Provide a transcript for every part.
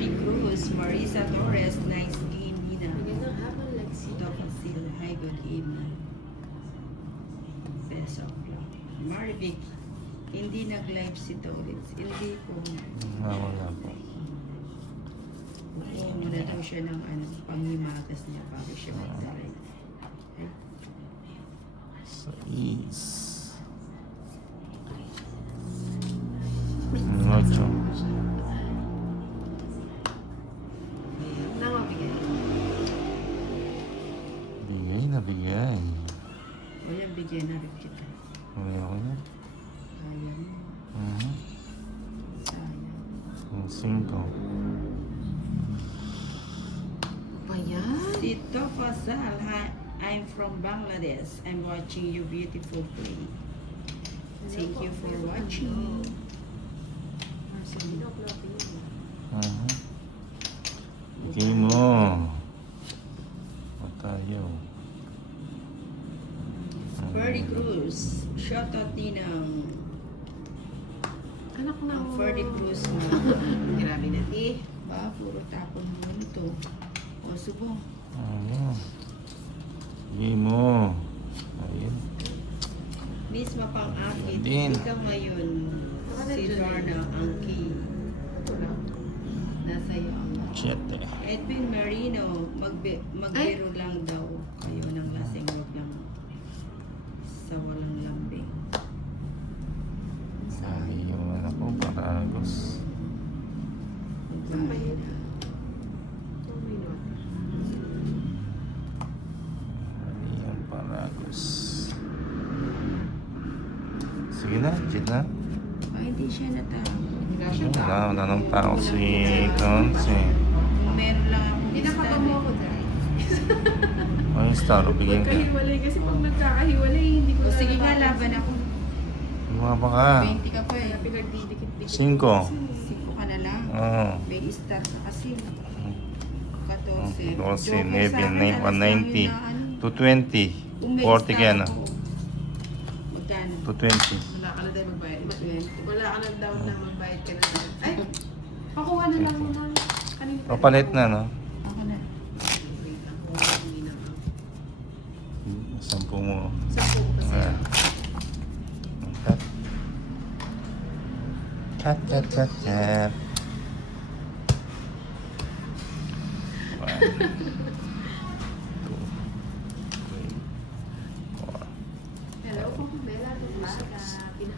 Ferdy Cruz, Marisa Torres, nice game, Nina. Magandang hapon, Lexi. Topasil, hi, good evening. Best of luck. Marvic, hindi nag-live si Torres. Hindi po. Wala po. Oo, muna daw siya ng panghimagas niya bago siya mag-live. Okay? Sa is. Ocho. Nang mabigay. Bigay na bigay. O yan, bigyan na rin kita. Ayoko na. Sayang. Sayang. Ang cinco. Pa yan? Si Tofazal, hi, I'm from Bangladesh. I'm watching you beautiful play. Thank you for watching. Sino club yun? Bigay mo. Matayo. Ferdy Cruz, shoutout din ng Anak na. Ferdy Cruz na. Grabe na, ti. Ba, puro tapon mo nito. O, subo. Ano? Bigay mo. Ayun. Miss Mapang-akit, Din. ikaw ngayon, si Dorna, ang key. Nasa iyo ang Siyete. Edwin Marino, magbiro lang daw kayo ng lasing, wag lang sa walang lambing. Ay, yung anak ko, paragos. Saan ba yun? Oh my God. Ay, yung paragos. Sige na, cheat na. Hindi siya natawag. Wala siya tao. Wala nang tao si Conce. Kung meron lang akong Hindi nakapamo ako dahil. Ay, star, bigyan ka. Magkahiwalay kasi pag nagkakahiwalay, hindi ko O sige nga, nalalaman. laban ako. Lumaba ka. 20 ka pa eh. Pinagdidikit-dikit. 5. 5 ka na lang. Oo. May star ka kasi. 14. 12, Joker sa akin, 9, alas lang 190. yun na ano. 220. Kung may 40 star ka na. ako, magkano? 220. Wala ka na tayo magbayad. Wala ka na daw na magbayad ka na. Ay! Pakuha na lang mo na. Kanina. Papalit na, no? Ako na. Wait lang. Hindi na. 10 mo. Sa po kasi. Ah. Cut. Cut, cut, cut, cut. 1, 2, 3, 4, Hello po, Bella. Umaga. 7, 8, 9,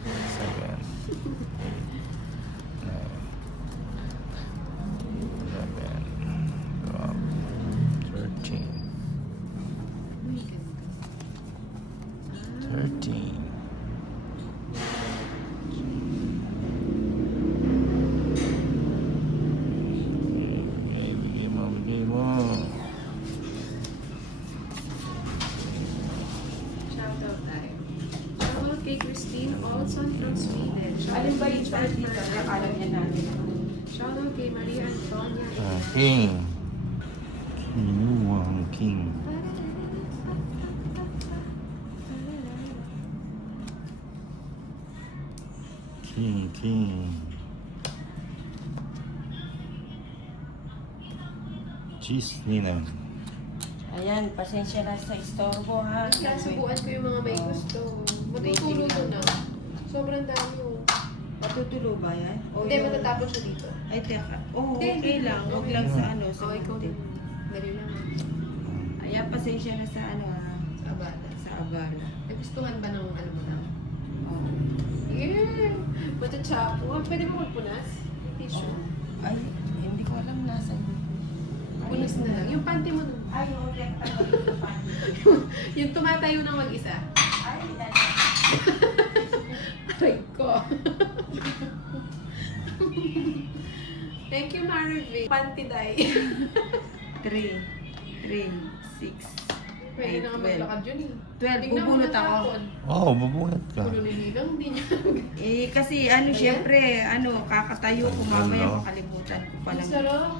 11, 12, 13, 13. Bigay mo, bigay mo. Shoutout tayo. Shoutout kay Christine Olson from Sweden. Alin ba yung charge dito? Alam niya natin. Shoutout kay Maria Antonia. King. Kinuwang king. King. Cheese ninang. Ayan, pasensya na sa istorbo ha. Nasubuan ko yung mga may gusto. Matutulo yun na. Sobrang dami oh. Matutulo ba yan? O Hindi, yung- matatapos siya dito. Ay, teka. Oo, Hindi, okay hindi. lang. Huwag Okay. lang sa ano, sa Oh, ikaw konti. din. Dali lang. Ayan, pasensya na sa ano ha. Sa abala. Sa abala. Nagustuhan ba ng ano mo na? Oo. Yeah! Matachapo. Pwede mo magpunas? Yung tissue. Ay, hindi ko alam nasa. Punas na lang. Yung panty mo nun. Ay, oo, teka. Yung tumatayo na mag-isa. Ay, Aray ko. Thank you, Marvin. Panty dye. 3, 6. Pwede na nga maglakad yun eh. 12, Tingnan mo bubunot ng ako. tapon. Oo, bubuhat ka. Pulo niligang, hindi niya. Kasi ano, Ayan. syempre, kakatayo ko mamaya Ano? makalimutan ko Ang palang. sarap.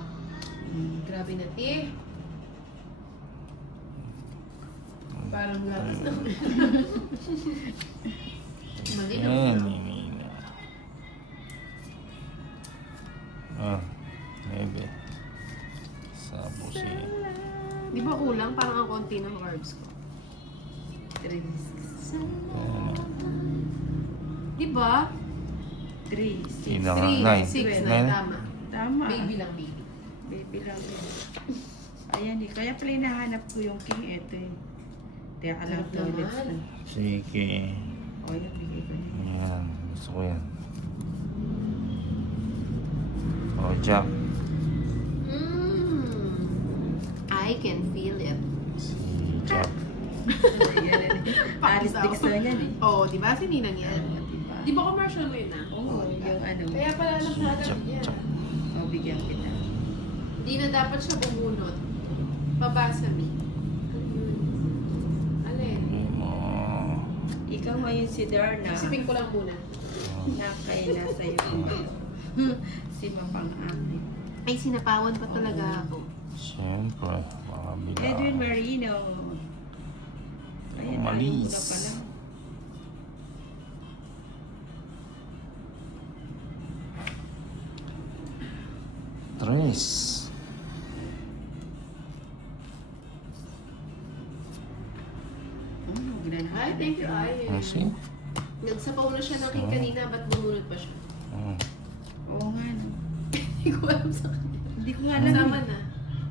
Grabe na, ti. Parang gatas na. Malinaw. Ayan, nini na. Oh, maybe. kulang? Parang ang konti ng carbs ko. 3, Di ba? 3, 6. Ina nga, 3, nine. 6 na, Nine. tama. Tama. Baby lang, baby. Baby lang yun. Ayan eh. Kaya pala hinahanap ko yung king. Ito eh. Teka lang, Sarap toilets naman. na. Sige. O, yan. Bigay ko na. Ayan. Gusto ko yan. Oh, Jack. I can feel it. Si Jack. Yan. Alice Dixon yan eh. Oo, di ba? Si Ninang yan. Diba? Di ba commercial mo yun ah? Oo, yung ano. Kaya pala alam na alam Jack. niya. Jack. O, bigyan kita. Di na dapat siya bumunot. Pabasa mi. Ano yun? Alin? Hindi mo. Ikaw ngayon si Darna. Isipin ko lang muna. Na kay nasa iyo yung ano. Si Mapang-Aki. Ay, sinapawan pa talaga ako. Siyempre. Makabila. Edwin Marino. Ayan, Umalis. ayaw na pala. Tres. Ay, thank you, Ay. Kasi? Nagsapaw na siya ng cake kanina, ba't bumunot pa siya? Oo nga, no. Hindi ko alam sa kanya. Hindi ko nga alam. Sama na.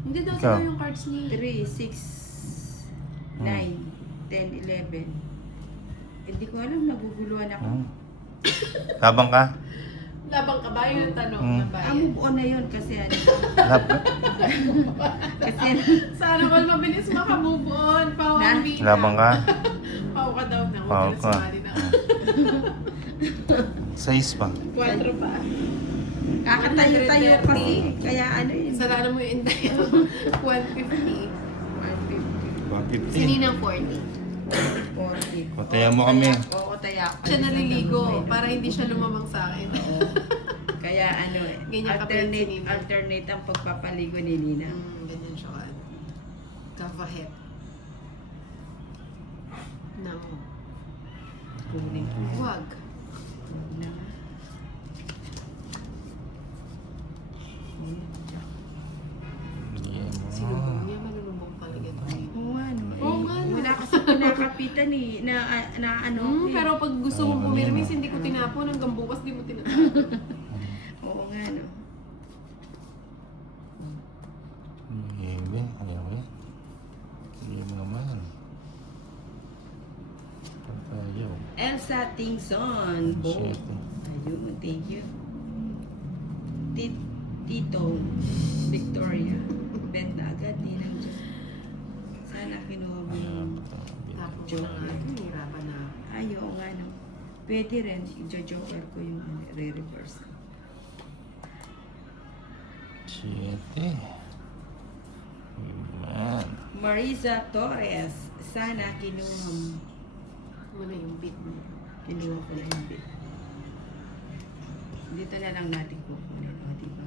Hindi daw Ikaw? sila yung cards niya. 3, 6, 9, 10, 11. Hindi ko alam, naguguluhan ako. Labang ka? Labang ka ba? Yun ang tanong Hmm. na ba? Ah, move on na yun kasi ano. Lab Kasi Sana all mabilis makamove on. Pau Na? ang Lina. Labang ka? Pau ka daw na. Pau Huwag ka. na sumali na. 6 pa. 4 pa. kakatayo-tayo kasi. Kaya ano yun. Sana mo yung intay. 150. 150. Sini ng 40. 40. Pataya mo kami. Oo, taya. Siya naliligo para hindi siya lumamang sa akin. Oo. Kaya ano eh. Ganyan ka pa rin si Alternate, Nina. alternate ang pagpapaligo ni Nina. Ganyan siya ka. Kavahet. Nang Kunin ko. huwag. Na. Sino ba? Yan malulubog talaga ito. Oo nga, no. Oo nga, no. Wala kasi pinakapitan eh. Na ano. eh. Pero pag gusto mong pumirmis, hindi ko tinapon. Hanggang bukas di mo tinapon. Oo nga, no. Hindi. Ayaw yan. Hindi mo naman. Ayaw. Elsa Tingson. Bo. Shit. Ayun, thank you. Tito Victoria. Benta agad, Ninang dyan. Sana kinuha mo yung... Tapos ko na nga ito. Hirapan na. Ay, oo nga, no. Pwede rin, i-joker ko yung ano, re-reverse. 7. Man. Marisa Torres. Sana kinuha mo. Muna yung beat mo. Kinuha ko na yung bit. Dito na lang natin kukunin. O, diba?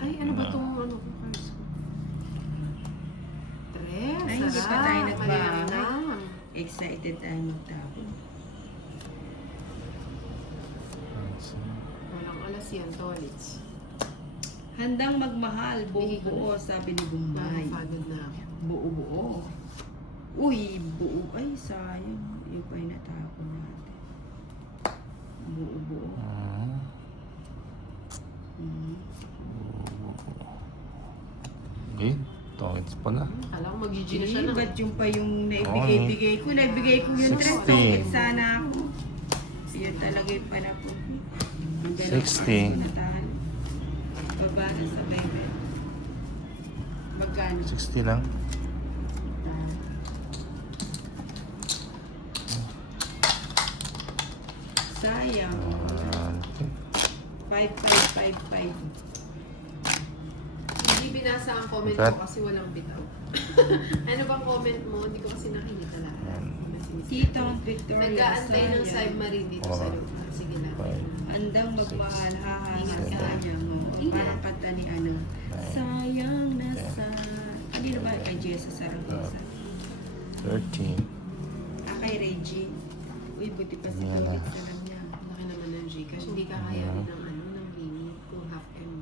Ay, ano ba itong ano ko cards ko? Tres, Ay, hindi pa sarap. tayo nagbahay. Malinamnam. Excited tayo magtapon. Walang alas yan, tolits. Handang magmahal, buo-buo, sabi ni Bumbay. Nakapagod na ako. Buo-buo. Uy, buo. Ay, sayang. Yung pa yung natapon natin. Buo-buo. Okay. Tokits pa na. Akala ko mag-GG na siya na. Ba't yung pa yung naibigay-bigay ko? Naibigay ko yung 60. 3. Sana ako. Yun talaga yung panapon. 60. Baba na sa baby. Magkano? 60 lang. Sayang. 5555. Hindi binasa ang comment Cut. ko kasi walang bitaw. Ano bang comment mo? Hindi ko kasi nakikita lahat. Titong Victoria. Nag-aantay ng sayang. submarine dito sa lupa. Sige na. 5. Andang magmahal, haha, Ingat ka. sayang. Ingat. Parang kanta ni ano. Sayang na sa... Kanino ba? Kay Jessa Saragosa. 13. Kay Reggie. Uy, buti pa si Yan na. Tolitz alam niya. Laki naman ng Gcash. Hindi kakayanin ng ano, ng limit. 2 half M.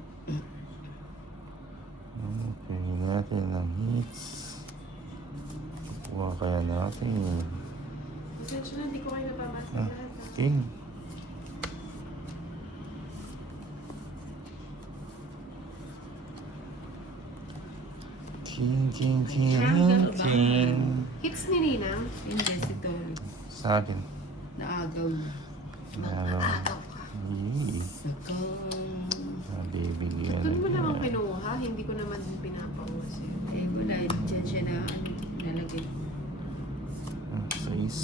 Pwede natin ng hits. kaya natin? Pasensya na, hindi ko kayo napamasa Ah, lahat. Ha? king. King. Hits ni Ninang. Hindi, si Tori. Sa akin. Naagaw niya. Nakakataw ka. Yee. Sakang. Baby girl. Doon mo naman kinuha, hindi ko naman din pinapawas yun. Eh, wala. Diyan siya na nalagay. Sais.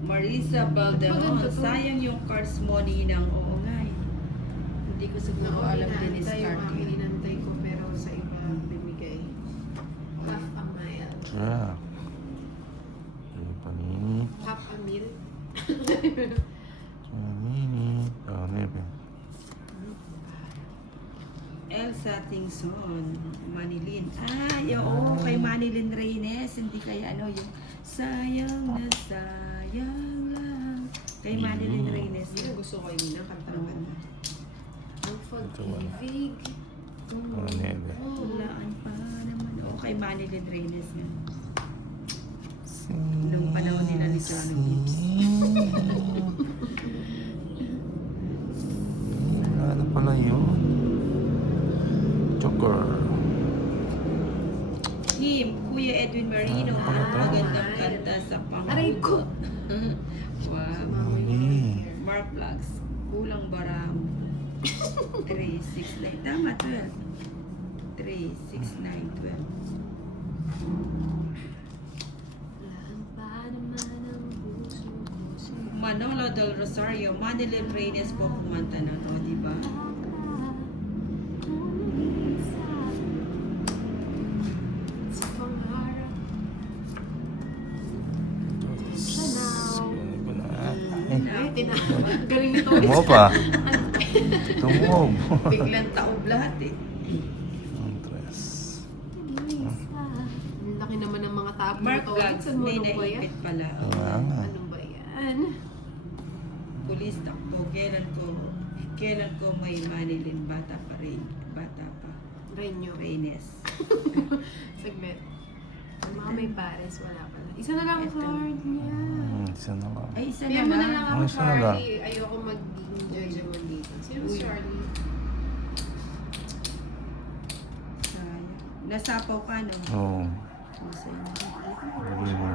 Marisa Balderon. Maganda to. Sayang yung cards mo, Ninang. Oo nga eh. Hindi ko siguro alam din is Inantay card yung yun. inantay ko, pero sa iba bimigay. Half a mile. Jack. Panini. Half a meal. Panini. Oh, nebe. Elsa Tingson, Manilin. Oo, kay Manilin Reynes. Hindi kaya ano yung sayang na sayang lang. Kay Manilin Reynes. Hindi na gusto ko yung Ninang, kanta Oo. naman. Ang pag-ibig. Oh, nebe. Hulaan pa naman. Oo, kay Manilin Reynes nga. Nung panahon nila ni Johnny Gibbs. Ano pala yun? Joker. Him, Kuya Edwin Marino. Magandang kanta sa pang... Aray ko! Wow. Mali. Mark Vlogs. Kulang baram. 3, 6, 9. Tama, 12. 3, 6, 9, 12. Lahat pa naman ang puso ko sa'yo. Manolo del Rosario, Manilin Reynes po kumanta na to, di ba? Sa pangarap. Kunin ko na. Ay, Ay, galing nito. tumo pa. Tumob. Biglang taob lahat eh. Ang tres. Ang laki naman ng mga tapo Mark nito. Vlogs, Saan mo may ano ba yan? naipit pala. Kaya nga. Ano ba yan? Pulis takbo, kailan ko may Manilin, bata pa rin. Bata pa. Renyo. Reynes. Segment. Mga may pares, wala pala. Isa na lang Ito. card niya. Isa na lang. Ay, isa Kaya na mo na lang. lang ako, Isa na lang. Charlie. Ayoko mag-enjoy naman dito. Sino Uy. si Charlie? Sayang. Nasapaw ka, no? Oo. Masaya na. Bigyan mo.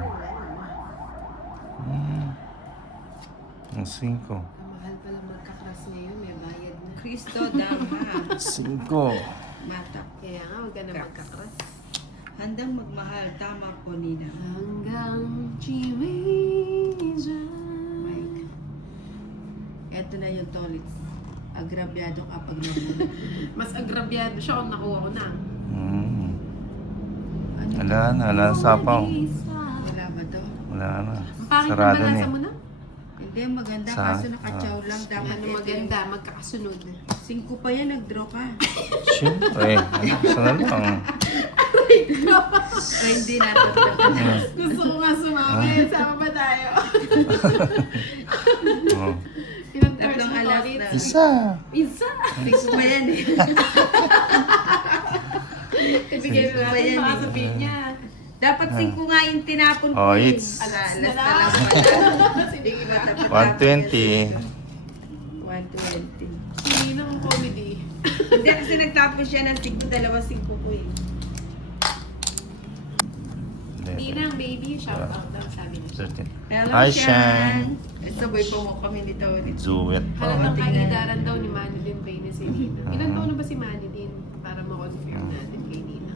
Ang 5. Ang mahal pala magkakras ngayon. May bayad na. Cristo Dama. 5. Mata. Kaya nga, huwag ka na Cracks. magkakras. Handang magmahal. Tama po, Nina. Hanggang chiwisa. Mike. Eto na yung tolits. Agrabyado kapag nabulog. Mas agrabyado siya kung nakuha ko na. Ano? Wala na. Wala na sapaw. Wala ba to? Wala na. Ang pangit ng Sarado na balasa eh. mo na. Hindi, maganda. Sa- Kaso nakachaw lang. Dapat Ano ito maganda, magkakasunod. 5 pa yan, nag-draw ka. Siyempre. Gusto na lang. Ay, hindi natin. Gusto ko nga sumama. Sama ba tayo? Oh. Ilang cards Tatlong mo alas ulit? na. Isa. Isa! 5 pa yan eh. Ibigay na Ba natin yan baka eh? sabihin niya. Dapat 5 nga yung tinapon ko. Oh, eh. it's- Alas na na lang. lang pala. Sige ba? 120. 120. Hindi ng comedy. Hindi kasi nagtapos siya ng 5, 2, 5 ko eh. Ninang baby, shout out daw sabi niya. 13. Hello, Hi, Shan. Shan. Sabay po mo kami nito. Duet pa. Halatang tingnan. kagidaran daw ni Manilin Reynes si Nina. Ilan taon na ba si Manilin? Para ma-confirm natin kay Nina.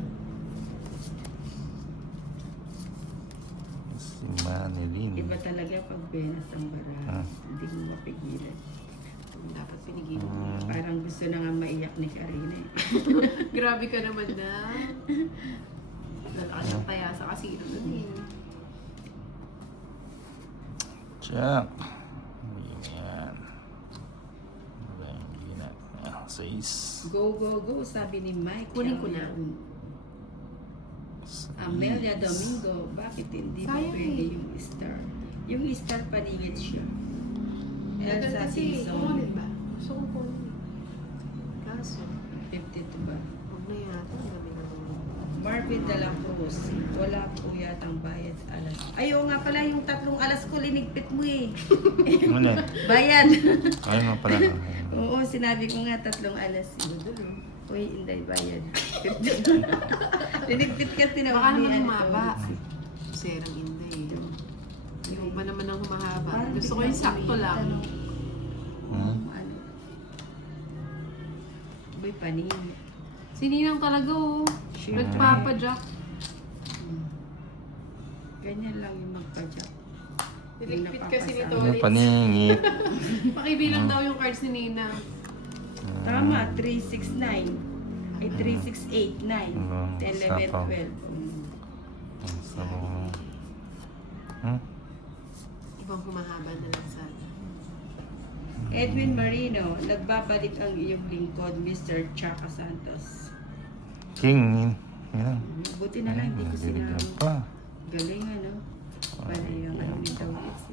Si Manilin. Iba talaga pag benas ang bara. Ah. Hindi mo mapigilan. Dapat pinigilan mo. Parang gusto na nga maiyak ni Karina eh. Grabe ka naman na. Lalaki ng taya sa kasino nun eh. Check. Yan. Hindi na. 6. Go, go, go, sabi ni Mike. Kunin ko na. Amelia Domingo, bakit hindi ba Sayang pwede eh. yung star? Yung star paningit siya. Dapat Elsa kasi, Season, kukunin ba? Gusto ko kunin. Kaso, 52 ba? huwag na yata. Ang dami na naman. Marvin de la Cruz, Rosie. Wala po yatang bayad sa alas. Ayaw nga pala yung 3 alas ko, linigpit mo eh. Ano yan? Bayad. Ayun nga pala. Oo, sinabi ko nga 3 alas. Uy, hindi, bayad. Linigpit ka, tinawag Baka ni naman ano, humaba. Rosie. Serang Inday. Yung pa naman ang humahaba. Parang Gusto ko yung biglang sakto uwi, lang. ano, Hmm? ano. Uy, panin. Sininang talaga oh. Siyempre. Nagpapadyak. Ganyan lang yung magpa-job. Niligpit kasi ni Ano Tolitz. paningit? Pakibilang daw yung cards ni Nina. Tama, 369. Ay, 3689. 10, 11, sapaw. 12. So, hmm? Ibang humahaba na lang sana. Edwin Marino, nagbabalik ang iyong lingkod, Mr. Chaka Santos. King, yan. Buti na lang, hindi ko Bibigyan sinabi. pa. Galing ano? Pala yung ano ni Tawits.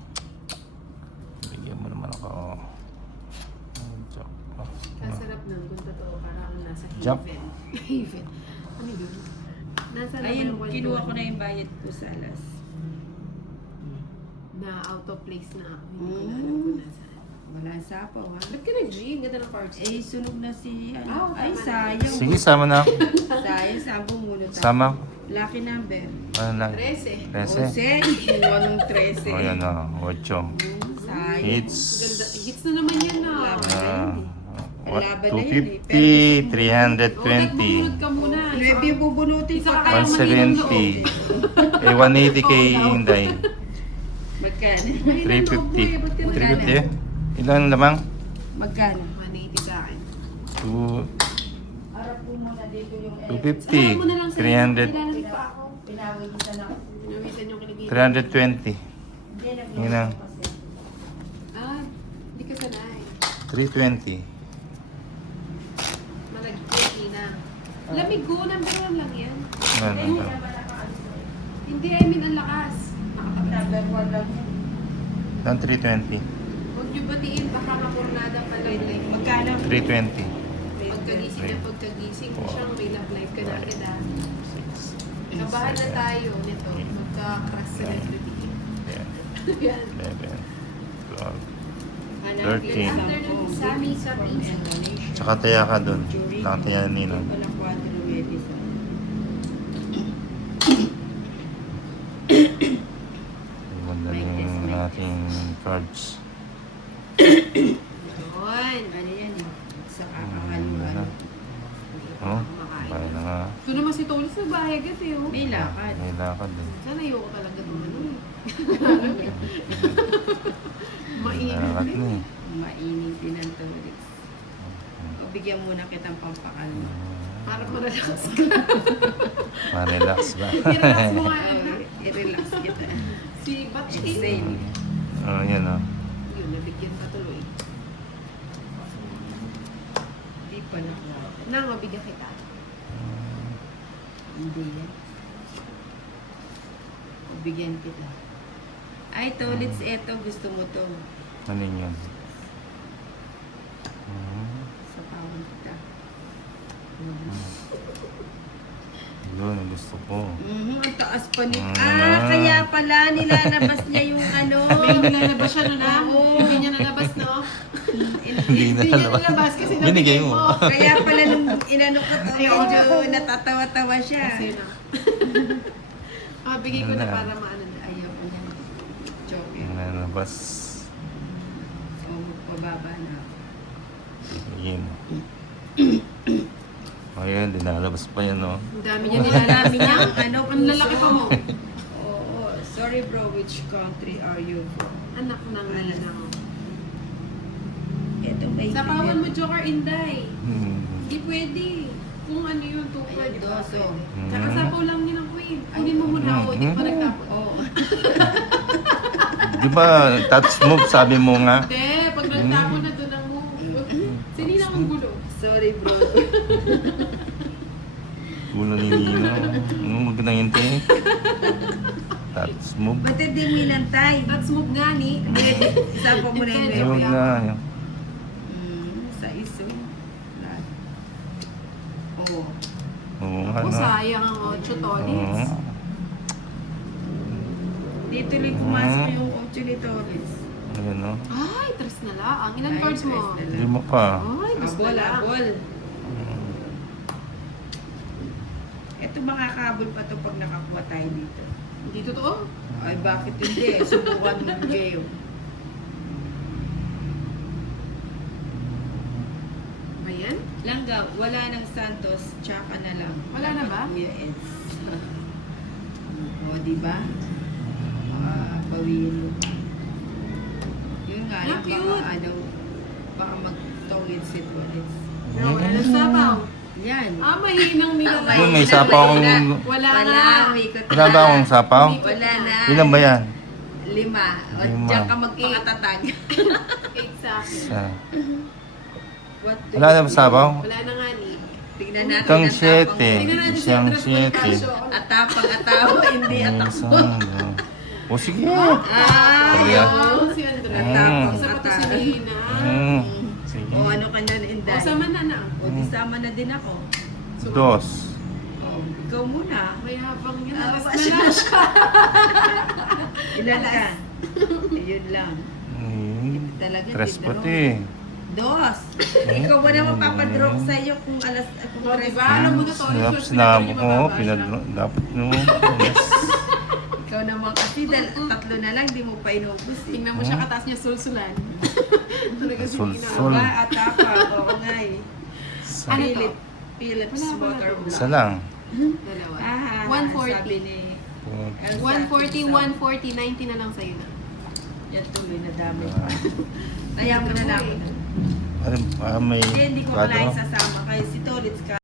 Bigyan mo naman ako. Joke. Kasarap nun kung totoo para akong nasa Jump. haven. Haven. Ano yun? Nasa Ayun, naman kinuha ko na yung bayad ko sa alas. na out of place na ako. Hindi ko na alam kung nasaan. Wala sapaw ha. Ba't ka nag-ring? Ganda ng cards. Eh, sunog na si ano. Ah, Ay, tama na. sayang. Sige, sama na ako. Sayang, saan bumunot ako? Sama. Lucky number. Ano lang? 13. 13. 11. Kinuha nung 13. O yan o, 8. Sayang. Hits. Ganda. Hits na naman yan na. Laban na yan eh. 250, Huwag 320, ka muna. Nuebe yung bubunutin Isa ko. ka kaya maninong 170, eh 180 kay Inday. Magkano? 350. 350? Ilan lamang? Magkano? 180 sa akin. 2, Harap po muna dito yung 250, Mo na lang 300, Nilalamig pa ako. Pinawisan ako. Pinawisan yung kiligin. 320, Hindi, Yun na. nag-vlog kasi. Ah, hindi ka sanay. 320. Malagkit, Nina. Lamig ko, number 1 lang yan. Ano ba? Hindi, I mean, ang lakas. Number 1 lang yun. Ang 320. Huwag niyo batiin, baka mapurnada pa lang. Like, Magkano? 320. pagkagising na pagkagising mo siyang may love life ka na agad ah. 6, Kabahan na tayo nito. Magka-crush sa electricity. 10, Yan. 11, 12. Hanapin 13. ang Afternoon, phone. Sammy, From Sammy. Indonesia. Tsaka taya ka dun. Nakataya nino. Wala 4-9. Maganda yung ating cards. Yun. Ano yan eh? Sa Ano na? kakakaluan. Oh, kaya na nga. Ito naman si Tolis na bahay agad eh. Oh. May lakad. May lakad din. Sana ayoko talaga doon. Ano eh. May Mainit. lakad na eh. Mainit din ang tulis. O bigyan muna kitang pampakalma. Para marelax ka. Ma-relax ba? I-relax mo nga anak. I-relax kita. Si Batch Exhale. Oh, yan oh. Yun, nabigyan ka tuloy. Di pa nakuha. Nang mabigyan kita. Hindi yan. O bigyan kita. Ay, Tolits, eto. Gusto mo to. Ano yun? Sa pawon kita. Yun, gusto ko. Ang taas pa ni... Ah. Kaya pala nilalabas niya yung ano. May nilalabas siya no na? Oo. Hindi niya nalabas no? Hindi na Hindi niya nalabas kasi Binigay nabigay mo. mo. Kaya pala nung inano ko to, medyo natatawa-tawa siya. Kasi na. Bigay ko na para maano na. Ayaw ko niya. Joke. Nalabas. O magpababa na. Yun. Ayan, dinalabas pa yan oh. Ang dami niya nilalami niya. Ano, Ang lalaki pa mo. Oo. Sorry bro, which country are you from? Anak ng Nina. Ito may... Sa pawan mo, Joker Inday. Hmm. Hindi pwede. Kung ano yun, 2 Ay, pwede ba? doso. Pwede. Tsaka sapaw lang niya ng queen. Kunin mo muna ako, hindi pa nagtapon. Oo. Di ba, touch move sabi mo nga? Hindi, pag nagtapon na doon ang move. Sinina kong gulo. Sorry bro. Gulo ni Nino. Ano magandang hintay? Touch move. Ba't hindi mo inantay? That's move nga ni. Isa pa mo na yung Hindi. Ayun na. Ayun. Sa iso. Oo. Oo, Ako ano? sayang ang 8 tolis. Oo. Dito lang pumasok yung 8 ni Torres. Ayun, no? Ay, tres na lang. Ilan Ay, cards mo? tres na lang. Hindi mo pa. Ay, gusto Abol, lang. abol. Ito makakabol pa to pag nakakuha tayo dito. Hindi totoo. Ay, bakit hindi? Subukan mo yung game. Ayan. Langga, wala ng Santos, tsaka na lang. Wala na ba? Kuya Eds. O, di ba? Pawiin mo pa. Yun nga, Ah, lang, cute. baka ano, baka magtawid si Torres. Wala na sabaw. Yan. Ah, mahinang nila. Doon, may sapaw akong... Wala Wala, na. may ikot Wala ba akong sapaw? Wala na. Ilan ba yan? 5. O, Lima. diyan ka magpakatatag. 8 sa akin. Isa. What do Wala na you ba sabaw? Wala na nga ni. Tignan natin Itong ang tapang 7. Tingnan natin Siyang si Andres 7. Bonifacio. Atapang atawa, hindi atakbo. O sige. Ah, Kaya. Ayaw, si Andres. Atapang Isa pa to si atawa. Nina. Sige. O ano ka na, Inday? O, sama na na. O, di sama na din ako. Dos. O, ikaw muna. May habang yun. Ah, Alas ba- na lang siya. Ilan ka? Ayun lang. Talaga, Tres tignan mo. pati. Dos. Ikaw ba naman papadraw ko sa'yo kung kung O, tres diba? na? Alam mo na to. Sarap sinama ko. Dapat mo. Ikaw naman kasi tatlo na lang, di mo pa inubos eh. Tingnan mo siya kataas niya sulsulan. Talaga si Sulsul. Nina. Ba, atapa, oo nga eh. Ano to? Philips Wala, wala water to. Isa lang. Dalawa. Ah, 140. sabi ni Elsa, 140, 140, 90 na lang sa'yo na. Yan tuloy na dami pa. Ayaw mo na lang. Ano, may Hindi ko pala kwadro? isasama. Kaya si Tolitz ka.